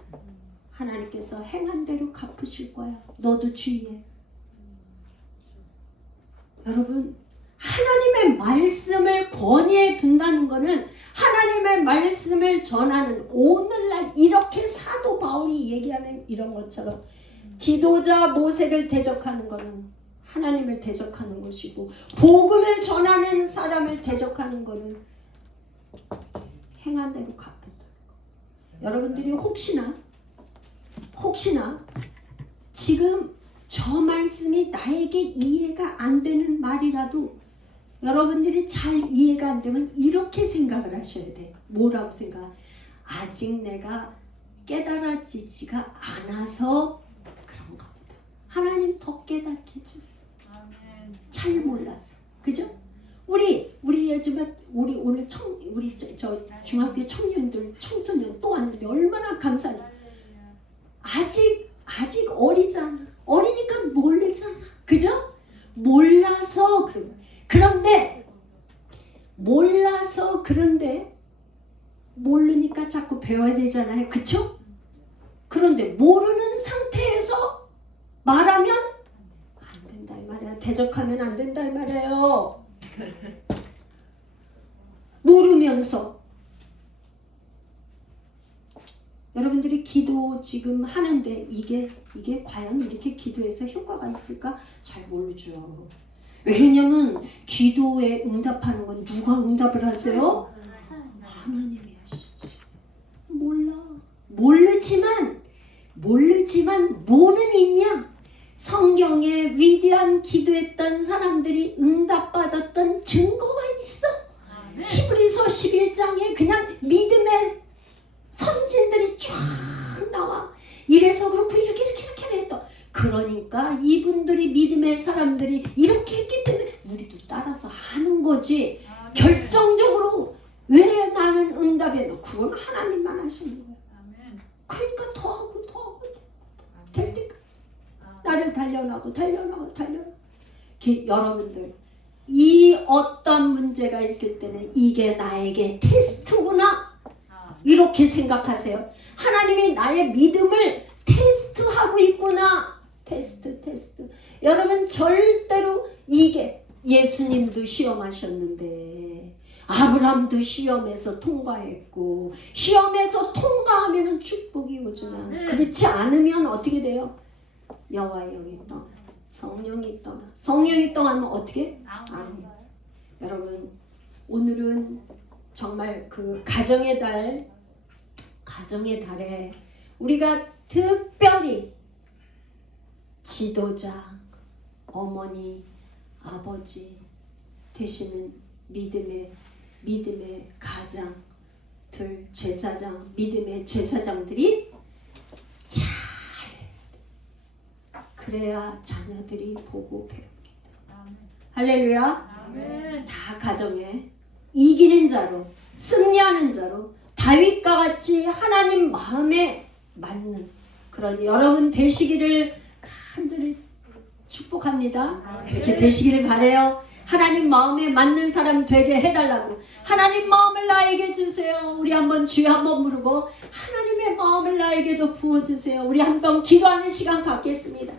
하나님께서 행한 대로 갚으실 거야. 너도 주의해. 여러분, 하나님의 말씀을 권위에 둔다는 것은 하나님의 말씀을 전하는, 오늘날 이렇게 사도 바울이 얘기하는 이런 것처럼 지도자 모세를 대적하는 것은 하나님을 대적하는 것이고, 복음을 전하는 사람을 대적하는 것은 행한 대로 갚는다. 여러분들이 혹시나 지금 저 말씀이 나에게 이해가 안 되는 말이라도 여러분들이 잘 이해가 안 되면 이렇게 생각을 하셔야 돼. 뭐라고 생각? 아직 내가 깨달아지지가 않아서 그런가 보다. 하나님 더 깨닫게 해주세요. 잘 몰라서. 그죠? 우리 요즘에 우리 오늘 우리 저 중학교 청년들, 청소년 또 왔는데 얼마나 감사해. 아직 어리잖아. 어리니까 모르잖아. 그죠? 몰라서 그런데 모르니까 자꾸 배워야 되잖아요. 그쵸? 그런데 모르는 상태에서 말하면 안 된다 이 말이야. 대적하면 안 된다 이 말이에요. 모르면서 여러분들이 기도 지금 하는데 이게 과연 이렇게 기도해서 효과가 있을까? 잘 모르죠. 왜냐면 기도에 응답하는 건 누가 응답을 하세요? 하나님이 하시지. 모르지만 뭐는 있냐? 성경에 위대한 기도했던 사람들이 응답받았던 증거가 있어. 히브리서 11장에 그냥 믿음의 선진들이 쫙 나와. 이래서 그렇고 이렇게 했다. 그러니까 이분들이 믿음의 사람들이 이렇게 했기 때문에 우리도 따라서 하는 거지. 결정적으로 왜 나는 응답해? 그건 하나님만 하시는 거야. 그러니까 더 하고 될 때까지 나를 달려나고 여러분들, 이 어떤 문제가 있을 때는 이게 나에게 테스트구나 이렇게 생각하세요. 하나님이 나의 믿음을 테스트하고 있구나. 테스트. 여러분, 절대로 이게 예수님도 시험하셨는데 아브라함도 시험에서 통과했고, 시험에서 통과하면 축복이 오지만 그렇지 않으면 어떻게 돼요? 여호와의 영이 떠나, 성령이 떠나면 어떻게? 여러분, 오늘은 정말 그 가정의 달에 우리가 특별히 지도자, 어머니, 아버지 되시는 믿음의 가장들, 믿음의 제사장들이 잘 그래야 자녀들이 보고 배웁니다. 할렐루야. 다 가정에 이기는 자로, 승리하는 자로, 다윗과 같이 하나님 마음에 맞는 그런 여러분 되시기를 간절히 축복합니다. 그렇게 되시기를 바라요. 하나님 마음에 맞는 사람 되게 해달라고. 하나님 마음을 나에게 주세요. 우리 한번 주여 한번 부르고 하나님의 마음을 나에게도 부어주세요. 우리 한번 기도하는 시간 갖겠습니다.